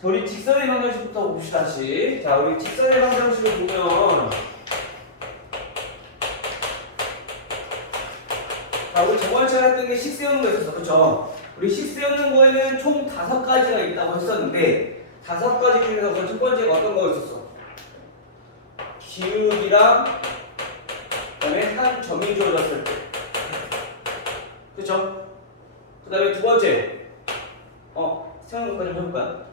자, 우리 직선의 방정식부터 봅시다. 다시. 자, 우리 직선의 방정식을 보면 자, 우리 저번에 했던 게 식 세우는 거 있었어. 그쵸? 우리 식 세우는 거에는 총 5가지가 있다고 했었는데 5가지 중에서 첫 번째가 어떤 거 있었어? 기울기랑 그다음에 한 점이 주어졌을 때. 그쵸? 그 다음에 두 번째 세우는 거 좀 해볼까요?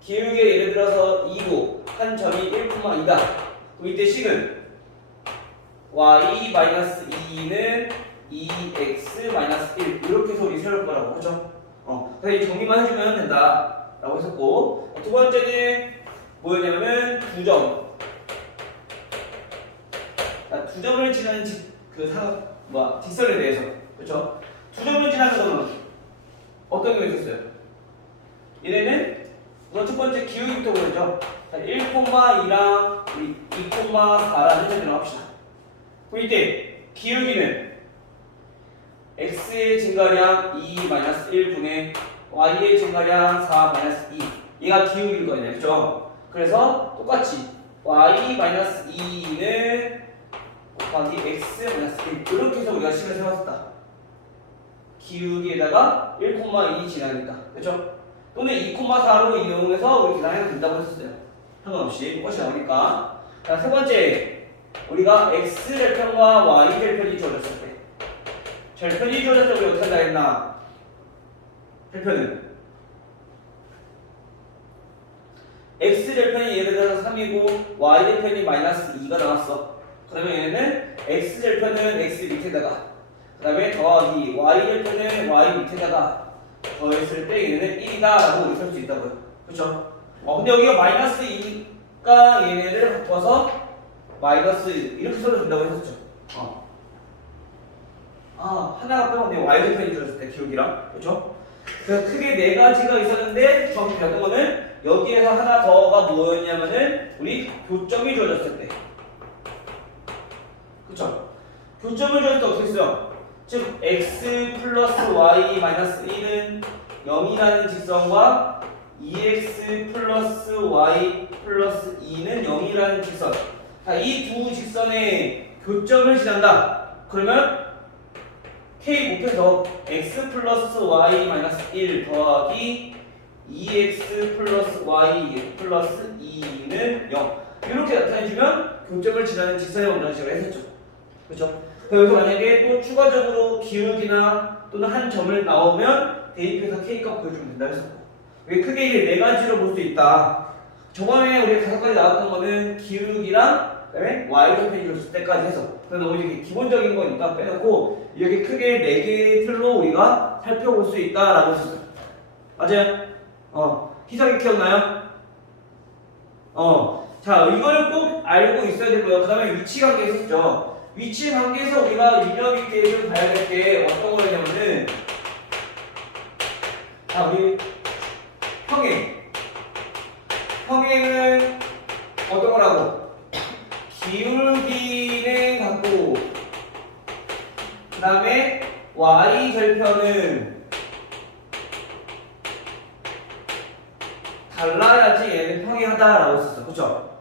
기울기에 예를 들어서 2고 한 점이 1,2다. 그럼 이때 식은 y-2는 2x-1 이렇게 해서 우리 세울 거라고. 그죠? 그래서 이 정리만 해주면 된다 라고 했었고, 두 번째는 뭐였냐면은 2점. 두 점을 지나는 직선에 대해서. 그쵸? 2점을 지나면 어떤 게 있었어요? 얘네는 우선 첫 번째 기울기부터 보였죠? 1,2랑 2,4라는 해석을 합시다. 그럼 이때 기울기는 x의 증가량 2-1분의 y의 증가량 4-2 얘가 기울기일 거예요. 그쵸? 그래서 똑같이 y-2는 곱하기 x-1 이렇게 해서 우리가 식을 세웠다. 기울기에다가 1,2 지나니까. 그쵸? 또는 2,4로 이용해서 우리 계산해도 된다고 했었어요. 상관없이 똑같이 나오니까. 자, 세 번째, 우리가 x절편과 y절편이 주어졌을 때, 절편이 주어졌을 때 우리 어떻게 한다 했나? 절편은 x절편이 예를 들어서 3이고 y절편이 -2가 나왔어. 그러면 얘는 x절편은 x 밑에다가, 그 다음에 더하기 y절편은 y 밑에다가 더했을 때 얘네는 1이다 라고 우리 쓸 수 있다고요. 그쵸? 근데 여기가 -2니까 얘네를 바꿔서 마이너스 이렇게 써도 된다고 했었죠. 하나가 빼면 y절편이 주어졌을 때 기울기랑. 그쵸? 그래서 크게 4가지가 있었는데 정확히 배웠던 거는 여기에서 하나 더가 뭐였냐면은 우리 교점이 주어졌을 때. 그쵸? 교점을 주어졌을 때 어떻게 써요? 즉 x 플러스 y 마이너스 1은 0이라는 직선과 2x 플러스 y 플러스 2는 0이라는 직선. 자, 이 두 직선의 교점을 지난다. 그러면 k 곱해서 x 플러스 y 마이너스 1 더하기 2x 플러스 y 플러스 2는 0 이렇게 나타내주면 교점을 지나는 직선의 방정식을 했었죠. 그렇죠? 여기서 만약에 또 추가적으로 기울기나 또는 한 점을 나오면 대입해서 k값 구해주면 된다 했었고, 이게 크게 이제 4가지로 볼 수 있다. 저번에 우리 5가지 나왔던 거는 기울기랑 그다음에 y절편이 줬을 때까지 해서 그래서 너무 이게 기본적인 거니까 빼놓고 이렇게 크게 4개의 틀로 우리가 살펴볼 수 있다라고 했었어요. 맞아요? 희석이 기억나요? 자, 이거를 꼭 알고 있어야 되고요. 그 다음에 위치 관계 있었죠. 위치 관계에서 우리가 유념 있게 좀 봐야 될 게 어떤 거냐면은, 자, 우리 평행은 어떤 거라고? 기울기는 같고, 그 다음에 y절편은 달라야지 얘는 평행하다라고 했었어. 그쵸?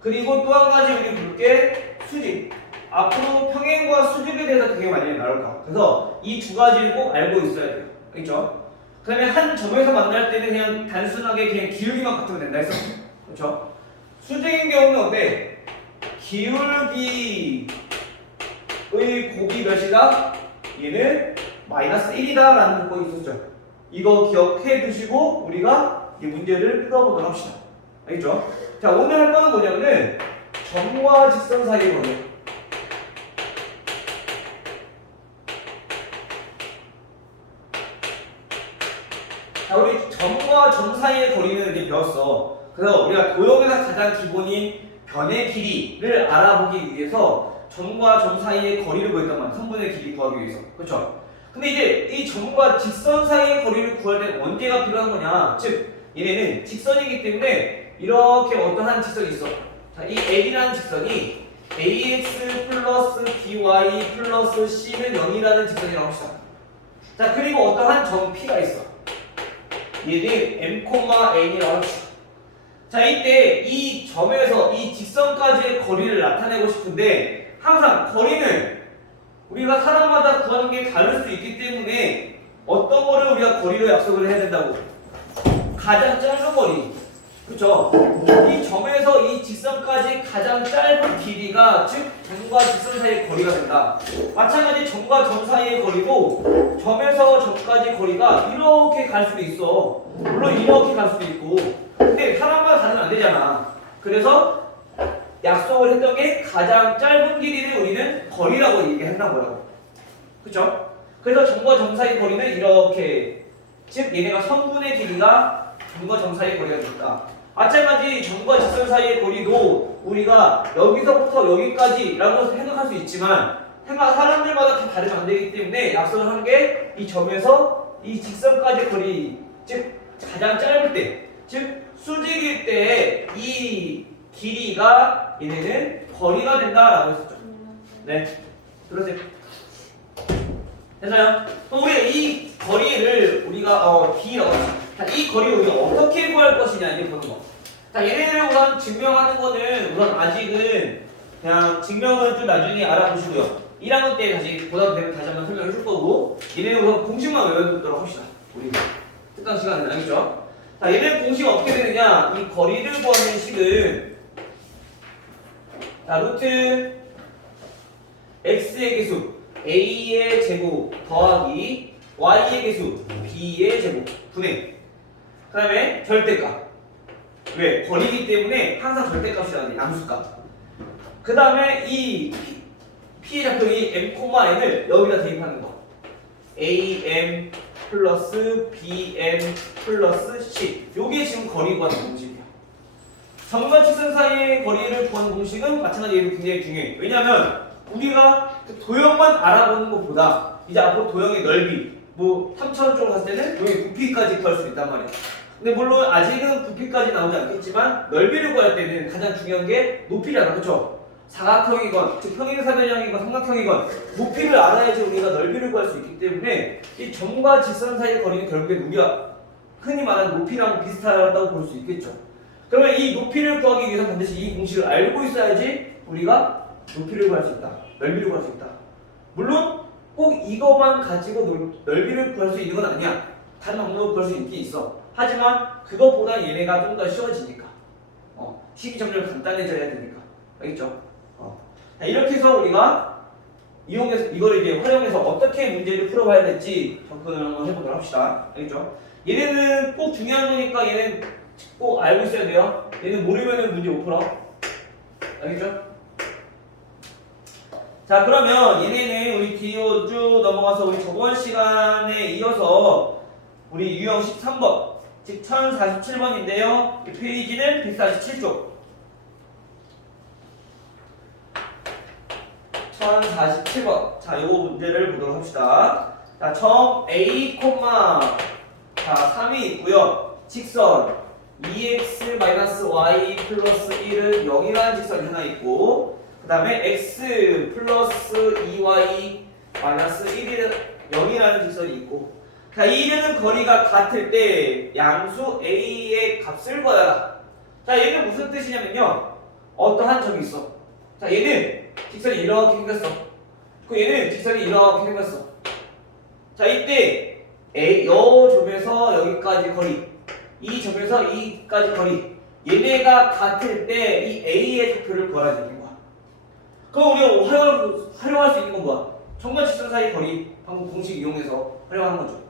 그리고 또 한 가지 우리 볼 게 수직. 앞으로 평행과 수직에 대해서 되게 많이 나올 거야. 그래서 이 2가지를 꼭 알고 있어야 돼요. 그렇죠? 그 다음에 한 점에서 만날 때는 그냥 단순하게 그냥 기울기만 같으면 된다 했어. 그렇죠? 수직인 경우는 어때? 기울기의 곱이 몇이다? 얘는 -1이다 라는 조건이 있었죠. 이거 기억해 두시고 우리가 이 문제를 풀어보도록 합시다. 알겠죠? 자, 오늘 할 거는 뭐냐면은 점과 직선 사이의 거리. 자, 우리 점과 점 사이의 거리는 이렇게 배웠어. 그래서 우리가 도형에서 가장 기본인 변의 길이를 알아보기 위해서 점과 점 사이의 거리를 구했단 말이야. 선분의 길이 구하기 위해서. 그렇죠? 근데 이제 이 점과 직선 사이의 거리를 구할 때는 언제가 필요한 거냐? 즉, 얘네는 직선이기 때문에 이렇게 어떠한 직선이 있어. 자, 이 L이라는 직선이 ax 플러스 by 플러스 c는 0이라는 직선이라고 합시다. 자, 그리고 어떠한 점 P가 있어. 얘는 m,n이라고 합시다. 자, 이때 이 점에서 이 직선까지의 거리를 나타내고 싶은데 항상 거리는 우리가 사람마다 구하는 게 다를 수 있기 때문에 어떤 거를 우리가 거리로 약속을 해야 된다고? 가장 짧은 거리. 그쵸? 이 점에서 이 직선까지 가장 짧은 길이가 즉 점과 직선 사이의 거리가 된다. 마찬가지 점과 점 사이의 거리도 점에서 점까지 거리가 이렇게 갈 수도 있어. 물론 이렇게 갈 수도 있고. 근데 사람마다 다르면 안 되잖아. 그래서 약속을 했던 게 가장 짧은 길이를 우리는 거리라고 얘기한다는 거라고. 그쵸? 그래서 점과 점 사이의 거리는 이렇게, 즉 얘네가 선분의 길이가 점과 점 사이의 거리가 됐다. 마찬가지 점과 직선 사이의 거리도 우리가 여기서부터 여기까지라고 생각할 수 있지만 사람들마다 다 다르면 안 되기 때문에 약속을 한 게 이 점에서 이 직선까지 거리, 즉 가장 짧을 때, 즉 수직일 때 이 길이가 얘네는 거리가 된다라고 했었죠. 네, 들었어요? 됐나요? 그럼 우리 이 거리를 우리가 D라고 하죠. 자, 이 거리를 우리가 어떻게 구할 것이냐 이게 보는 거. 자, 얘네를 우선 증명하는 거는 우선 아직은 그냥 증명은 좀 나중에 알아보시고요. 1학년 때 다시 보다 되면 다시 한번 설명을 해줄 거고 얘네는 우선 공식만 외워두도록 합시다. 우리 특강 시간에는 알겠죠? 자, 얘네 공식은 어떻게 되느냐? 이 거리를 구하는 식은 자, 루트 x의 개수 a의 제곱 더하기 y의 개수 b의 제곱 분의 그 다음에 절대값. 왜? 거리이기 때문에 항상 절대값이라는 게 양수값. 그 다음에 이 P의 좌표인 m,n을 여기다 대입하는 거. am 플러스 bm 플러스 c. 요게 지금 거리 구하는 공식이야. 점과 직선 사이의 거리를 구하는 공식은 마찬가지로 굉장히 중요해. 왜냐면 우리가 도형만 알아보는 것보다 이제 앞으로 도형의 넓이, 뭐 3차원 쪽으로 갔을 때는 여기 부피까지 구할 수 있단 말이야. 근데 물론 아직은 부피까지 나오지 않겠지만 넓이를 구할 때는 가장 중요한 게 높이잖아. 그쵸? 사각형이건 즉 평행사변형이건 삼각형이건 높이를 알아야지 우리가 넓이를 구할 수 있기 때문에 이 점과 직선 사이의 거리는 결국에 우리가 흔히 말하는 높이랑 비슷하다고 볼 수 있겠죠. 그러면 이 높이를 구하기 위해서 반드시 이 공식을 알고 있어야지 우리가 높이를 구할 수 있다. 넓이를 구할 수 있다. 물론 꼭 이것만 가지고 넓이를 구할 수 있는 건 아니야. 다른 방법을 구할 수 있긴 있어. 하지만 그것보다 얘네가 좀 더 쉬워지니까 식이 점점 간단해져야 되니까. 알겠죠? 자, 이렇게 해서 우리가 이용해서 이거를 이제 활용해서 어떻게 문제를 풀어봐야 될지 접근을 한번 해보도록 합시다. 알겠죠? 얘네는 꼭 중요한 거니까 얘는 꼭 알고 있어야 돼요. 얘는 모르면은 문제 못 풀어. 알겠죠? 자, 그러면 얘네는 우리 뒤로 쭉 넘어가서 우리 저번 시간에 이어서 우리 유형 13번 즉 1047번인데요. 페이지는 147쪽 1047번. 자, 요거 문제를 보도록 합시다. 자, 점 A, 자, 3이 있고요. 직선 2x-y 플러스 1은 0이라는 직선이 하나 있고 그 다음에 x 플러스 2y 마이너스 1은 0이라는 직선이 있고 자, 이는 거리가 같을 때 양수 a의 값을 구하라. 자, 얘는 무슨 뜻이냐면요. 어떠한 점이 있어. 자, 얘는 직선이 이렇게 생겼어. 그 얘는 직선이 이렇게 생겼어. 자, 이때 요 점에서 여기까지 거리, 이 점에서 이까지 거리, 얘네가 같을 때 이 a의 좌표를 구하라 되는 거야. 그럼 우리가 활용할 수 있는 건 뭐야? 점과 직선 사이 거리 방법 공식 이용해서 활용하는 거죠.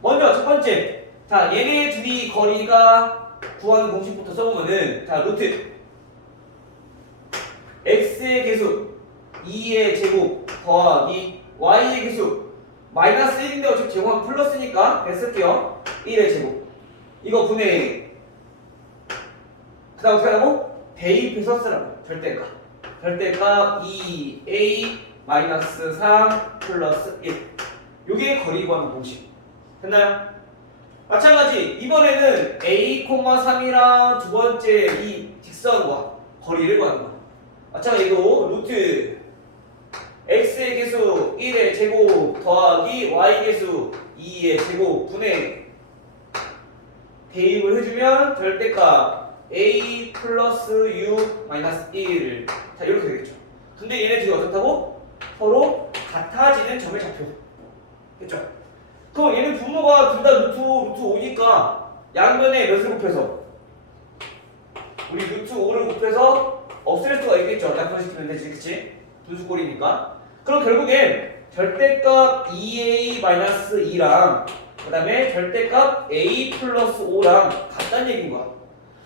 먼저 첫 번째, 자, 얘네 둘이 거리가 구하는 공식부터 써보면은 자, 루트 x의 개수 2의 제곱 더하기 y의 개수 마이너스 1인데 어차피 제곱하면 플러스니까 쓸게요. 1의 제곱 이거 분의 그 다음 어떻게 하라고? 대입해서 쓰라고. 절대값 2a 마이너스 3 플러스 1 요게 거리 구하는 공식 됐나요? 마찬가지 이번에는 a, 3이랑 두 번째 이 직선과 거리를 구하는 거야. 마찬가지 이거 루트 x의 개수 1의 제곱 더하기 y의 개수 2의 제곱 분의 대입을 해주면 절대값 a 플러스 u 마이너스 1 자 이렇게 되겠죠. 근데 얘네 둘이 어떻다고? 서로 같아지는 점의 좌표 됐죠? 그럼 얘는 분모가 둘 다 루트 5니까 양변에 몇을 곱해서 우리 루트 5를 곱해서 없앨 수가 있겠죠. 약분시키면 되지 그치? 분수꼴이니까. 그럼 결국엔 절대값 2a-2랑 그 다음에 절대값 a 플러스 5랑 같다는 얘기인 거야.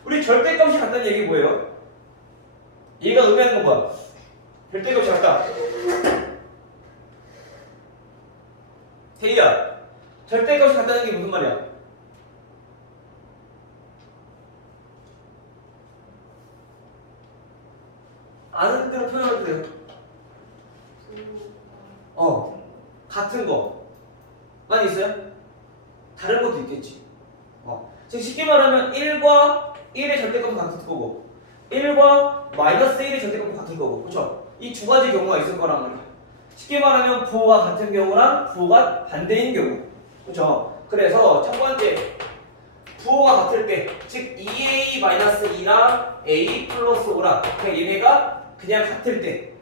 우리 절대값이 같다는 얘기 뭐예요? 얘가 의미하는 건 뭐야? 절대값이 같다. 태희야, 절대값이 같다는 게 무슨 말이야? 아는 대로 표현해도 돼요. 같은 거만 있어요? 다른 것도 있겠지. 즉 쉽게 말하면 1과 1의 절대값은 같은 거고 1과 마이너스 1의 절대값은 같은 거고 그렇죠? 이 두 가지 경우가 있을 거란 말이야. 쉽게 말하면 부호가 같은 경우랑 부호가 반대인 경우 그렇죠? 그래서 첫 번째 부호가 같을 때 즉 2a-2랑 a 플러스 5랑 그냥 얘네가 그냥 같을 때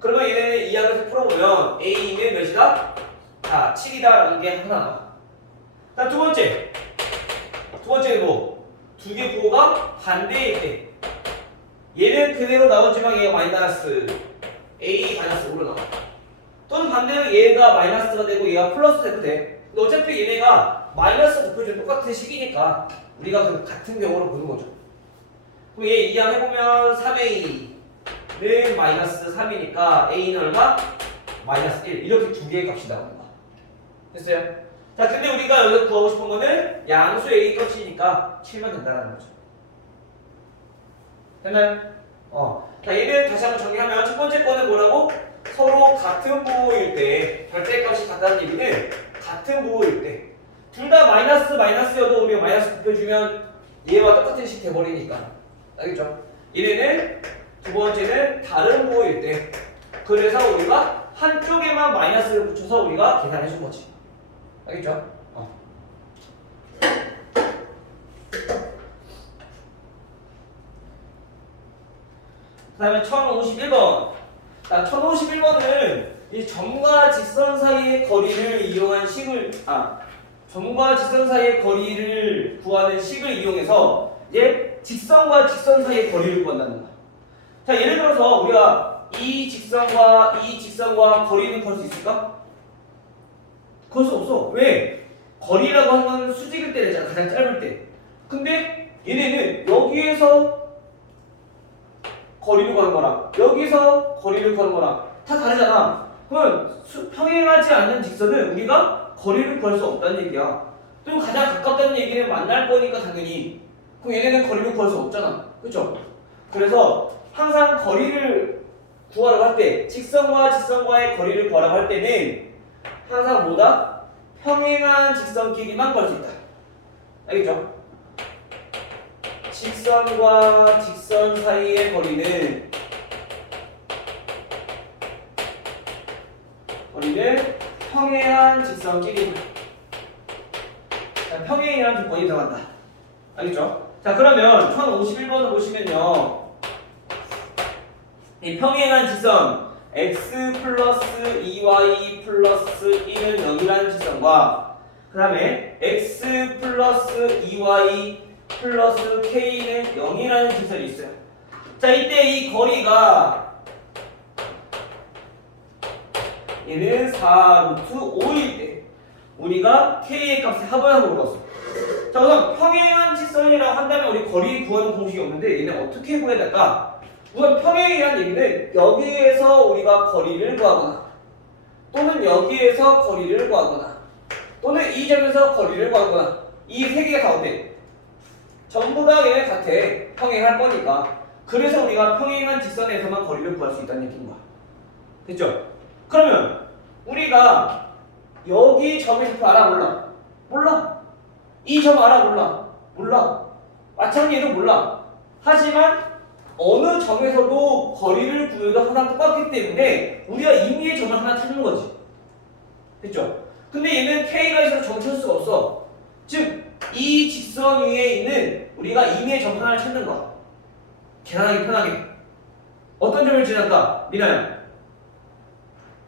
그러면 얘네는 이항에서 풀어보면 a는 몇이다? 자 7이다 라는 게 하나 나와. 자 두 번째는 뭐? 두 개 부호가 반대일 때 얘는 그대로 나오지만 얘가 마이너스 a 마이너스 5로 나와. 또는 반대로 얘가 마이너스가 되고 얘가 플러스 돼도 돼. 근데 어차피 얘네가 마이너스 곱해주는 똑같은 식이니까 우리가 그 같은 경우로 보는 거죠. 그럼 얘 이항 해보면 3a는 마이너스 3이니까 a는 얼마? 마이너스 1 이렇게 두 개의 값이 나오는 거야. 됐어요? 자 근데 우리가 여기서 구하고 싶은 거는 양수 a 값이니까 7만 된다는 거죠. 됐나요? 자 얘는 다시 한번 정리하면 첫 번째 거는 뭐라고? 서로 같은 부호일 때 절대값이 같다는 얘기는 같은 부호일 때 둘 다 마이너스여도 우리가 마이너스 곱해주면 얘와 똑같은 식 돼버리니까 알겠죠? 얘네는 두 번째는 다른 부호일 때 그래서 우리가 한쪽에만 마이너스를 붙여서 우리가 계산해 준 거지. 알겠죠? 그 다음에 1051번. 자, 1051번은 이 점과 직선 사이의 거리를 이용한 식을, 점과 직선 사이의 거리를 구하는 식을 이용해서 이제 직선과 직선 사이의 거리를 구한다는 거야. 자, 예를 들어서 우리가 이 직선과 거리는 구할 수 있을까? 그럴 수 없어. 왜? 거리라고 하는 건 수직일 때 되잖아. 가장 짧을 때. 근데 얘네는 여기에서 거리를 구하는 거랑 여기서 거리를 구하는 거랑 다 다르잖아. 그러면 평행하지 않는 직선은 우리가 거리를 구할 수 없다는 얘기야. 또 가장 가깝다는 얘기는 만날 거니까 당연히. 그럼 얘네는 거리를 구할 수 없잖아. 그렇죠? 그래서 항상 거리를 구하려고 할 때 직선과 직선과의 거리를 구하려고 할 때는 항상 뭐다? 평행한 직선끼리만 구할 수 있다. 알겠죠? 직선과 직선 사이의 거리는 평행한 직선끼리 평행이라는 조건이 들어간다. 알겠죠? 자 그러면 1051번을 보시면요 이 평행한 직선 x 플러스 2y 플러스 1은 0이라는 직선과 그 다음에 x 플러스 2y 플러스 k는 0이라는 직선이 있어요. 자 이때 이 거리가 얘는 4루트 5일 때 우리가 k의 값을 합을 물었어. 자 우선 평행한 직선이라고 한다면 우리 거리 구하는 공식이 없는데 얘는 어떻게 구해야 될까? 우선 평행이라는 얘기는 여기에서 우리가 거리를 구하거나 또는 여기에서 거리를 구하거나 또는 이 점에서 거리를 구하거나 이 세 개가 다 어때? 전부 다 얘네 같아. 평행할 거니까. 그래서 우리가 평행한 직선에서만 거리를 구할 수 있다는 얘기인 거야. 됐죠? 그러면 우리가 여기 점의 좌표 알아 몰라? 몰라. 이 점 알아 몰라? 몰라. 마찬가지로 몰라. 하지만 어느 점에서도 거리를 구해도 항상 똑같기 때문에 우리가 임의의 점을 하나 찾는 거지. 됐죠? 근데 얘는 K가 있어서 점을 찾을 수가 없어. 즉 이 직선 위에 있는 우리가 임의의 점 하나를 찾는 거야. 계산하기 편하게. 어떤 점을 지날까? 미나야.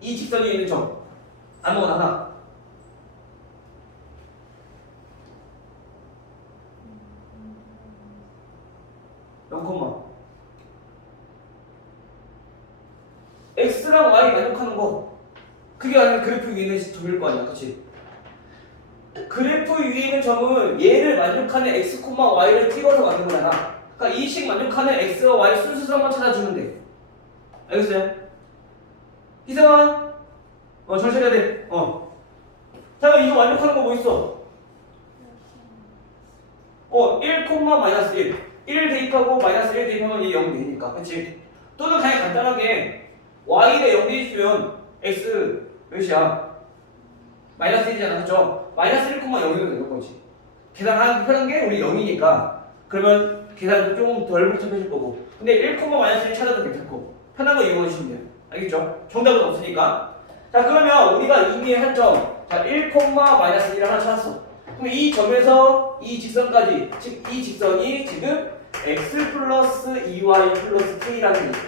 이 직선 위에 있는 점. 아무거나 하나. X랑 Y 만족하는 거. 그게 아니라 그래프 위에 있는 점일 거 아니야. 그치? 그래프 위에 있는 점은 얘를 만족하는 X, Y를 찍어서 만든 거잖아. 그러니까 이 식 만족하는 X와 Y 순수성만 찾아주면 돼. 알겠어요? 희성아, 정신 차려야 돼. 잠깐 이거 만족하는 거 뭐 있어? 1, 1 대입하고 마이너스 1 대입하면 얘 0 되니까. 그치? 또는 그냥 간단하게 Y에 0 대입주면 X 몇이야? 마이너스 1이잖아. 그쵸? 마이너스 1,0이면 되는 거지. 계산하기 편한 게 우리 0이니까. 그러면 계산도 조금 덜 복잡해질 거고. 근데 1, 마이너스 1 찾아도 괜찮고. 편한 거 이용해 주시면 돼요. 알겠죠? 정답은 없으니까. 자, 그러면 우리가 이미 한 점. 자, 1, 마이너스 1을 하나 찾았어. 그럼 이 점에서 이 직선까지, 즉 이 직선이 지금 x 플러스 2y 플러스 k라는 얘기.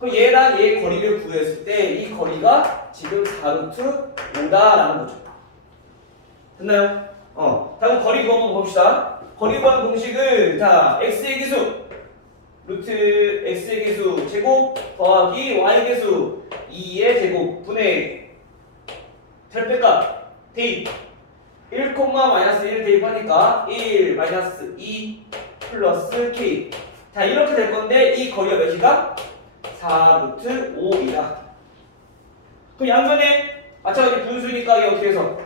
그럼 얘랑 얘의 거리를 구했을 때 이 거리가 지금 4루트 5다라는 거죠. 됐나요? 자, 그럼 거리 구한 번 봅시다. 거리 구하는 공식은 자, x의 기수 루트 x의 기수 제곱 더하기 y의 기수 2의 제곱 분의 절대값 대입 1, 마이너스 1을 대입하니까 1 마이너스 2 플러스 k. 자, 이렇게 될 건데 이 거리가 몇이다? 4루트 5이다. 그럼 양변에 마찬가지 분수니까 이게 어떻게 해서?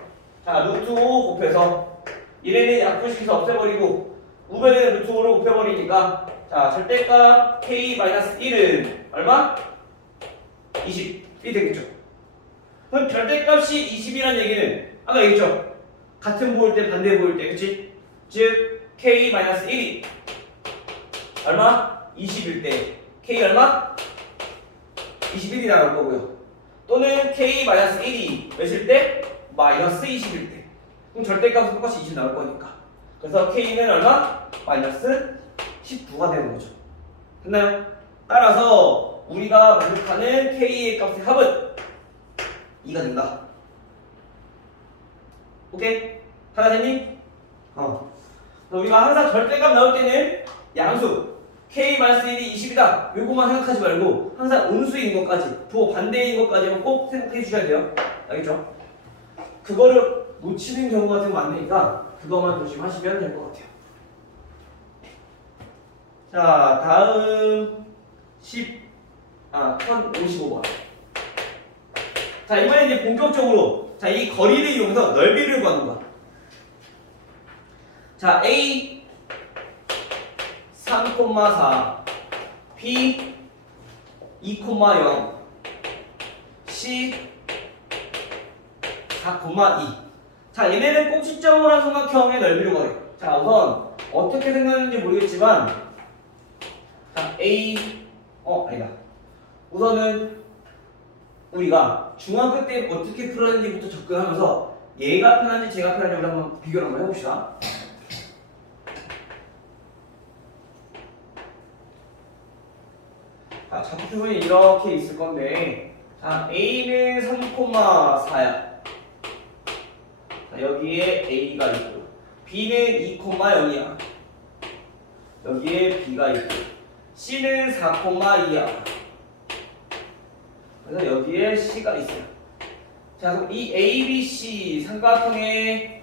자, 루트 5 곱해서 1에는 약분시켜서 없애버리고 우변에는 루트 5를 곱해버리니까 자, 절대값 k-1은 얼마? 20이 되겠죠. 그럼 절대값이 20이라는 얘기는 아까 얘기했죠? 같은 보일 때 반대 보일 때, 그치? 즉 k-1이 얼마? 20일 때 k 얼마? 21이 나올 거고요. 또는 k-1이 몇일 때? 마이너스 20일 때. 그럼 절대값은 똑같이 20 나올 거니까. 그래서 k는 얼마? 마이너스 19가 되는 거죠. 됐나요? 따라서 우리가 만족하는 k의 값의 합은 2가 된다. 오케이? 하나 됐니? 우리가 항상 절대값 나올 때는 양수 k-1이 20이다 요거만 생각하지 말고 항상 음수인 것까지 도 반대인 것까지만 꼭 생각해 주셔야 돼요. 알겠죠? 그거를 놓치는 경우가 좀 많으니까 그것만 조심하시면 될 것 같아요. 자, 다음 1055번. 자, 이번에 이제 본격적으로 자, 이 거리를 이용해서 넓이를 구하는 거야. 자, A 3,4 B 2,0 C 4,2. 자, 얘네는 꼭지점으로 한 삼각형의 넓이를 구하래. 자, 우선 어떻게 생겼는지 모르겠지만 자, A 아니다. 우선은 우리가 중학교 때 어떻게 풀었는지부터 접근하면서 얘가 편한지 제가 편한지 우리 한번 비교를 한번 해봅시다. 자, 좌표표는 이렇게 있을 건데 자, A는 3,4야. 자, 여기에 A가 있고 B는 2,0이야. 여기에 B가 있고 C는 4,2야. 그래서 여기에 C가 있어요. 자, 그럼 이 ABC 삼각형의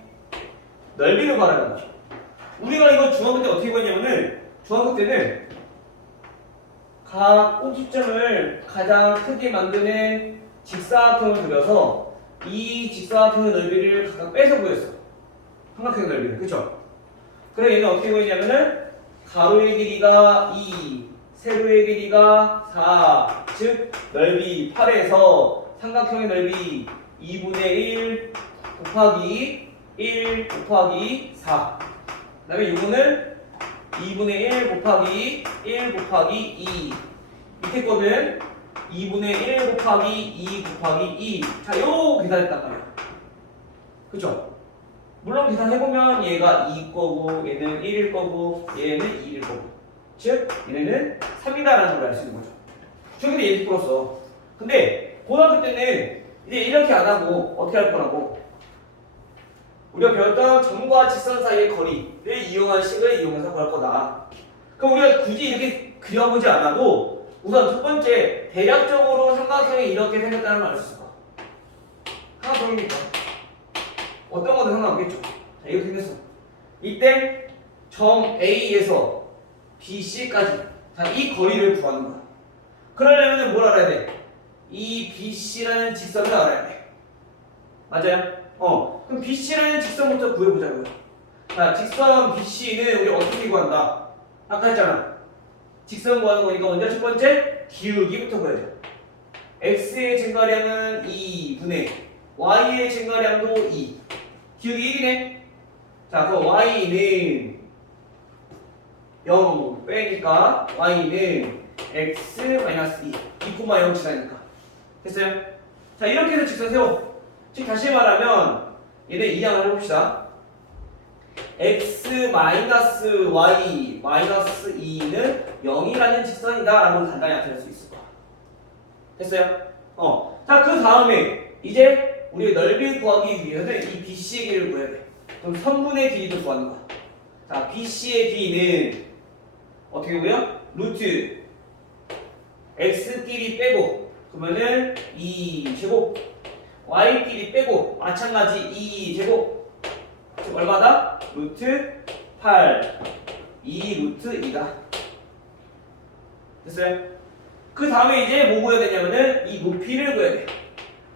넓이를 말하는 거죠. 우리가 이거 중학교 때 어떻게 구했냐면은 중학교 때는 각 꼭지점을 가장 크게 만드는 직사각형을 그려서 이 직사각형의 넓이를 각각 빼서 구했어. 삼각형의 넓이를. 그쵸? 그래서 얘는 어떻게 구했냐면은 가로의 길이가 2, 세로의 길이가 4, 즉 넓이 8에서 삼각형의 넓이 2분의 1 곱하기 1 곱하기 4. 그 다음에 이거는 2분의 1 곱하기 1 곱하기 2. 밑에 거는 2분의 1 곱하기 2 곱하기 2. 자, 요 계산했단 말이야. 그쵸? 물론 계산해보면 얘가 2일 거고 얘는 1일 거고 얘는 2일 거고 즉 얘네는 3이다라는 걸 알 수 있는 거죠. 저기도 얘기 풀었어. 근데 고등학교 때는 이제 이렇게 안 하고 어떻게 할 거라고? 우리가 배웠던 점과 직선 사이의 거리를 이용한 식을 이용해서 구할 거다. 그럼 우리가 굳이 이렇게 그려보지 않아도 우선 첫 번째 대략적으로 삼각형이 이렇게 생겼다는 걸 알 수 있을 거야. 삼각형이니까 어떤 거든 상관없겠죠. 자, 이렇게 생겼어. 이때 점 A에서 BC까지 자, 이 거리를 구하는 거야. 그러려면 뭘 알아야 돼? 이 BC라는 직선을 알아야 돼. 맞아요? 그럼 BC라는 직선부터 구해보자고요. 자, 직선 BC는 우리 어떻게 구한다? 아까 했잖아. 직선 구하는 거니까 먼저 첫 번째 기울기부터 구해야 돼. x의 증가량은 2분의 y의 증가량도 2. 기울기 1이네. 자, 그럼 y는 0 빼니까 y는 x-2 2,0 지나니까 됐어요? 자, 이렇게 해서 직선 세워. 즉 다시 말하면 얘네 이항을 해봅시다. x-y-2는 0이라는 직선이다 라고 간단히 나타낼 수 있을 거야. 됐어요? 자, 그 다음에 이제 우리 넓이 구하기 위해서는 이 BC의 길이를 구해야 돼. 그럼 선분의 길이도 구하는 거야. 자, BC의 길이는 어떻게 구해요? 루트 x끼리 빼고 그러면은 2제곱 y끼리 빼고 마찬가지 2제곱 즉 얼마다? 루트 8 2 루트 2다. 됐어요? 그 다음에 이제 뭐 구해야 되냐면은 이 높이를 구해야 돼.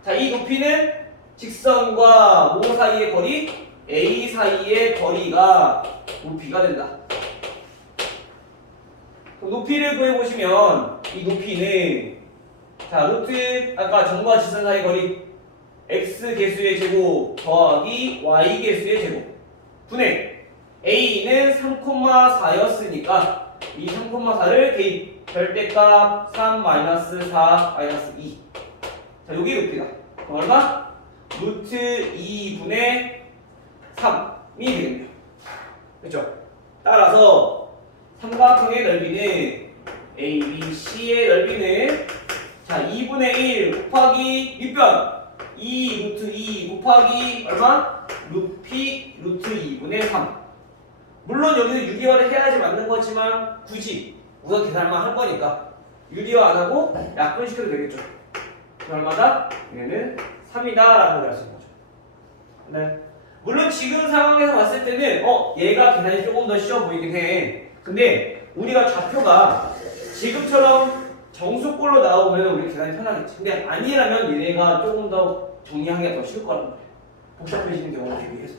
자, 이 높이는 직선과 모 사이의 거리 A 사이의 거리가 높이가 된다. 높이를 구해보시면 이 높이는 자 루트 아까 점과 직선 사이 거리 x 개수의 제곱 더하기 y 개수의 제곱 분의 a는 3,4였으니까 이 3,4를 대입 절대값 3 4 2 자 여기 높이다. 그럼 얼마? 루트 2분의 3이 되겠네요. 그렇죠? 따라서 삼각형의 넓이는 ABC의 넓이는 자 2분의 1 곱하기 밑변 2 루트 2 곱하기 얼마? 루피 루트 2분의 3 물론 여기서 유리화를 해야지 맞는 거지만 굳이 우선 계산만 할 거니까 유리화 안 하고 약분시켜도 되겠죠. 그럼 얼마다? 얘는 3이다 라고 할 수 있는 거죠. 네. 물론 지금 상황에서 봤을 때는 얘가 계산이 조금 더 쉬워 보이긴 해. 근데 우리가 좌표가 지금처럼 정수꼴로 나오면 우리 계산이 편하겠지. 근데 아니라면 얘네가 조금 더 정리하기가 더 쉬울 거란 말이야. 복잡해지는 경우에 대비해서.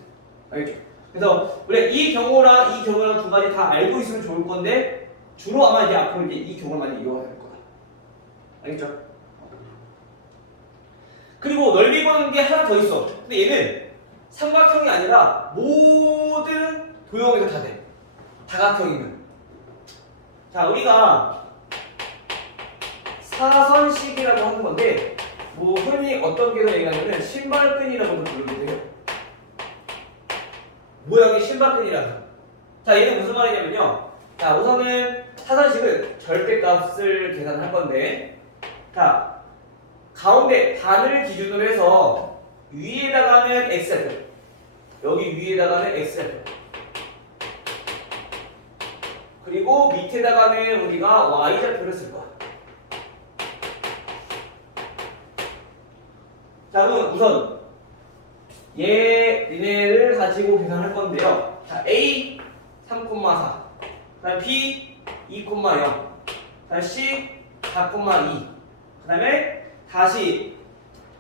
알겠죠? 그래서 우리 이 경우랑 이 경우랑 두 가지 다 알고 있으면 좋을 건데 주로 아마 이제 앞으로 이제 이 경우를 많이 이용할 거다. 알겠죠? 그리고 넓이 구하는 게 하나 더 있어. 근데 얘는 삼각형이 아니라 모든 도형에서 다 돼. 다각형이면. 자, 우리가 사선식이라고 하는 건데 뭐 흔히 어떤 게로 얘기하냐면 신발끈이라고도 부르기도 해요. 모양이 신발끈이라고. 자, 얘는 무슨 말이냐면요. 자, 우선은 사선식은 절대값을 계산할 건데 자, 가운데 반을 기준으로 해서 위에다가는 xf 여기 위에다가는 xf 그리고 밑에다가는 우리가 y좌표를 쓸 거야. 자, 그럼 우선 얘네를 가지고 계산할 건데요. 자, a 3,4 그다음 b 2,0 그다음 c 4,2 그다음에 다시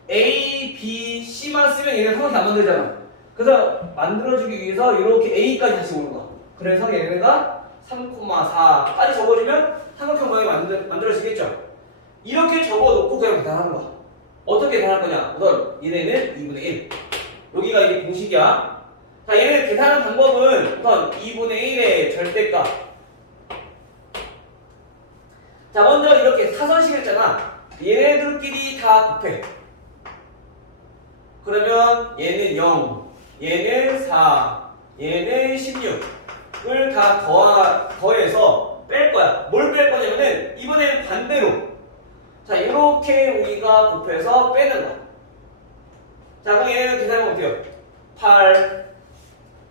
a, b, c만 쓰면 얘네 삼각형 안 만들잖아. 그래서 만들어주기 위해서 이렇게 a까지 다시 오는 거야. 그래서 얘네가 3,4까지 적어주면 삼각형 모양이 만들어지겠죠. 이렇게 적어놓고 그냥 계산하는 거야. 어떻게 계산할 거냐? 우선 얘네는 2분의 1 여기가 이게 공식이야. 자, 얘네 계산하는 방법은 우선 2분의 1의 절대값 자, 먼저 이렇게 사선식 했잖아. 얘네들끼리 다 곱해. 그러면 얘는 0 얘는 4, 얘는 16을 다 더해서 뺄 거야. 뭘 뺄 거냐면은 이번엔 반대로. 자, 이렇게 우리가 곱해서 빼는 거야. 자, 그럼 얘는 계산해보면 어때요? 8,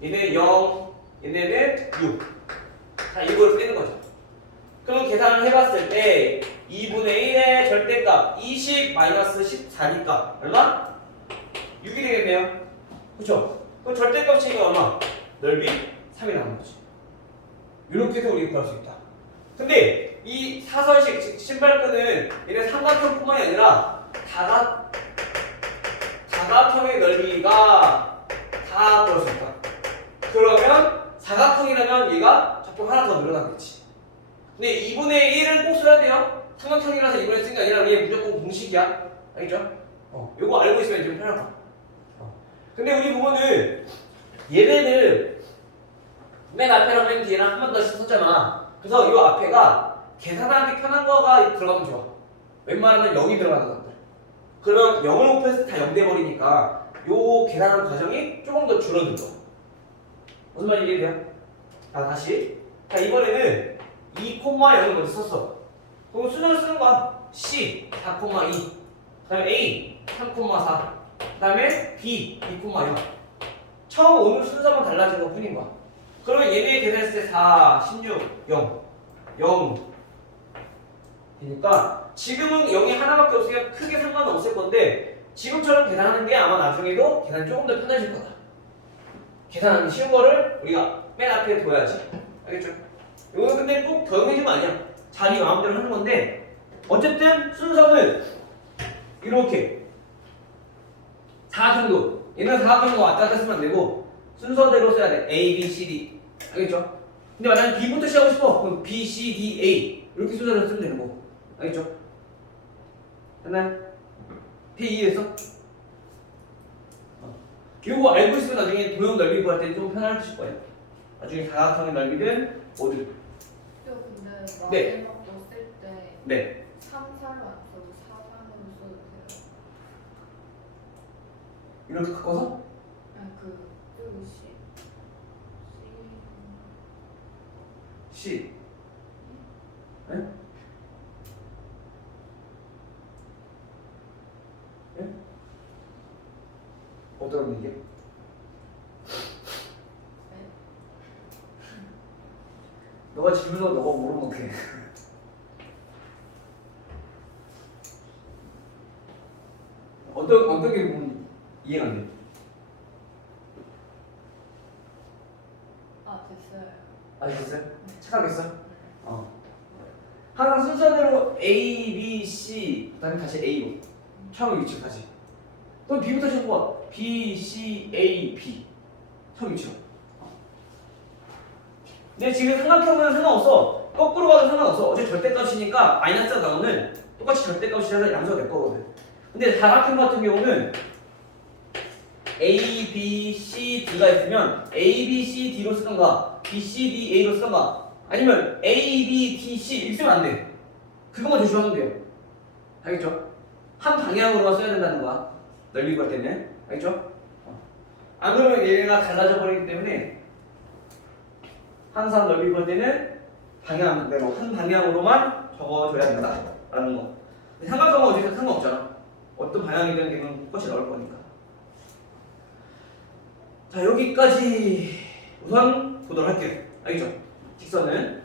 얘는 0, 얘네는 6. 자, 이걸 빼는 거죠. 그럼 계산을 해봤을 때 2분의 1의 절대값 20 마이너스 14니까 얼마? 6이 되겠네요. 그쵸? 그럼 절대값이 얼마? 넓이 3이 나오는 거지. 이렇게 해서 우리가 구할 수 있다. 근데 이 사선식, 즉 신발끈은 얘네 삼각형뿐만이 아니라 다각형의 넓이가 다 구할 수 있다. 그러면 사각형이라면 얘가 좌표 하나 더 늘어나겠지. 근데 2분의 1은 꼭 써야 돼요. 삼각형이라서 2분의 1 쓴 게 아니라 얘 무조건 공식이야. 알겠죠? 요거 알고 있으면 좀 편할 거야. 근데 우리 부모는 얘네들 맨 앞에랑 맨 뒤에랑 한 번 더 썼잖아. 그래서 이 앞에가 계산하기 편한 거가 들어가면 좋아. 웬만하면 0이 들어가는 것들. 그러면 0을 곱했을 때 다 0 돼버리니까 요 계산하는 과정이 조금 더 줄어들 거야. 무슨 말인지 이해돼요? 자, 다시. 자, 이번에는 2,0을 먼저 썼어. 그럼 순서를 쓰는 거야. C 4,2, 그 다음에 A 3,4, 그 다음에 B 2,0. 처음 오늘 순서만 달라진 것 뿐인 거야. 그러면 얘네 계산했을 때 4, 16, 0, 0 되니까 지금은 0이 하나밖에 없으니까 크게 상관은 없을 건데 지금처럼 계산하는 게 아마 나중에도 계산이 조금 더 편해질 거다. 계산하기 쉬운 거를 우리가 맨 앞에 둬야지. 알겠죠? 이거는 근데 꼭 정해지면 아니야. 자기 마음대로 하는 건데 어쨌든 순서는 이렇게 사각형도 얘는 사각형도 왔다 갔다 쓰면 안 되고 순서대로 써야 돼. A, B, C, D. 알겠죠? 근데 만약에 B부터 시작하고 싶어. 그럼 B, C, D, A 이렇게 순서대로 쓰면 되는 거. 알겠죠? 됐나요? B 이해했어? 이거 알고 있으면 나중에 도형 넓이 구할 때 좀 편하실 거예요. 나중에 사각형의 넓이든 뭐든. 근데 네. 마지막으로 쓸때 네. 3, 4를 안 써도 4, 4는 써도 돼요? 이렇게 꺾어서? 아니 저기 C. 네? 네? 어떤 얘기야? 너가 질문하고 너가 모르면 어떡해. 어떻게 보면 이해가 안 돼? 됐어요. 됐어요? 착각했어? 항상 순서대로 A, B, C 그다음에 다시 A로 처음 위치로 다시 또 B부터 시작해 봐. B, C, A, B 처음 위치로. 근데 지금 삼각형은 상관없어. 거꾸로 가도 상관없어. 어차피 절대값이니까 마이너스가 나오는 똑같이 절대값이라서 양수가 될 거거든. 근데 사각형 같은 경우는 A, B, C, D가 있으면 A, B, C, D로 쓰던가 B, C, D, A로 쓰던가 아니면 A, B, D, C 이렇게 쓰면 안 돼. 그것만 조심하면 돼요. 알겠죠? 한 방향으로만 써야 된다는 거야. 넓이 구할 때는. 알겠죠? 안 그러면 얘가 달라져 버리기 때문에 항상 넓이 구할 때는 방향대로 한 방향으로만 적어줘야 된다라는 거. 삼각형은 어디서 상관없잖아. 어떤 방향이든 걔는 똑같이 나올 거니까. 자, 여기까지 우선 보도록 할게요. 알겠죠? 직선은